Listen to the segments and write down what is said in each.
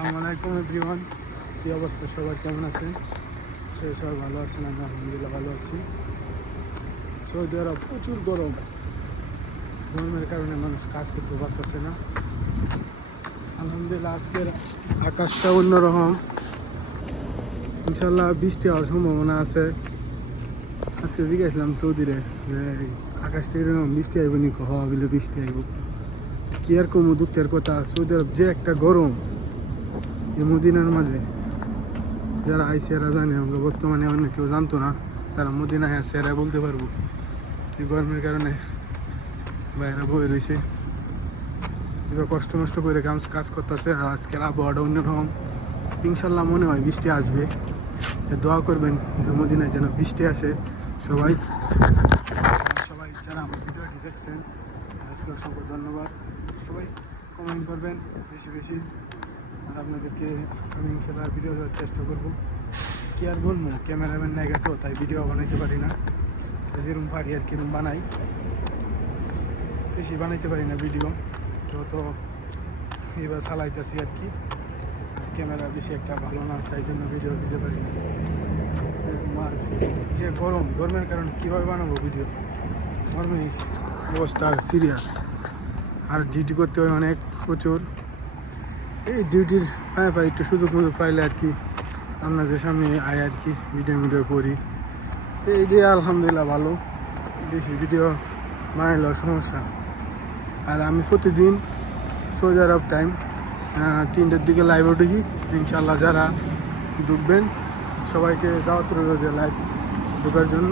আসসালামু আলাইকুম এভরিওয়ান, কী অবস্থা? সবাই কেমন আছেন? সবাই ভালো আছেন? আমি আলহামদুলিল্লাহ ভালো আছি। সৌদি আরব প্রচুর গরম, গরমের কারণে মানুষ কাজ করতে পারতেছে না। আলহামদুলিল্লাহ আজকের আকাশটা অন্যরকম, ইনশাল্লাহ বৃষ্টি হওয়ার সম্ভাবনা আছে। আজকে জিজ্ঞাসলাম সৌদিরে যে আকাশটা এরকম বৃষ্টি আইব নি, হওয়া বলে বৃষ্টি আইব। কি আর কমু, দুঃখের কথা। সৌদি আরব যে একটা গরম, এই মদিনার মাঝে যারা আইসে এরা জানে, আমরা বর্তমানে অন্য কেউ জানতো না, তারা মদিনায় আছে, এরা বলতে পারবো এই গরমের কারণে বাইরে বয়ে রয়েছে। এবার কষ্ট মষ্ট করে কাজ করতেছে। আর আজকের আবহাওয়াটা অন্যরকম, ইনশাল্লাহ মনে হয় বৃষ্টি আসবে। দোয়া করবেন মদিনায় যেন বৃষ্টি আসে। সবাই যারা আমার ভিডিওটি দেখছেন তাদেরকে অসংখ্য ধন্যবাদ। সবাই কমেন্ট করবেন বেশি বেশি, আর আপনাদেরকে আমি ইনশাল্লাহ ভিডিও দেওয়ার চেষ্টা করবো। কি আর বলবো, ক্যামেরাম্যান নাই তো, তাই ভিডিও বানাইতে পারি না। যেরকম পারি আর কিরকম বানাই, বেশি বানাইতে পারি না ভিডিও। তো এবার চালাইতেছি আর কি। ক্যামেরা বেশি একটা ভালো না, তাই জন্য ভিডিও দিতে পারি না। আর যে গরমের কারণে কীভাবে বানাবো ভিডিও, গরমে অবস্থা সিরিয়াস। আর ডিউটি করতে হয় অনেক, প্রচুর। এই ডিউটির পাই একটু সুযোগ পাইলে আর কি আপনাদের সামনে আয় আর কি, ভিডিও করি। তো এই দিয়ে আলহামদুলিল্লাহ ভালো, বেশি ভিডিও বানাইলেও সমস্যা। আর আমি প্রতিদিন সৌদি আরব টাইম 3টার দিকে লাইভে ঢুকি। ইনশাল্লাহ যারা ঢুকবেন সবাইকে দাওয়াত রইল যে লাইভ ঢোকার জন্য।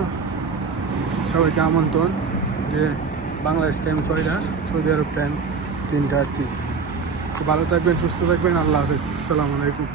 সবাইকে আমন্ত্রণ যে বাংলাদেশ টাইম 6টা, সৌদি আরব টাইম 3টা আর কি। ভালো থাকবেন, সুস্থ থাকবেন, আল্লাহ হাফেজ, আসসালামু আলাইকুম।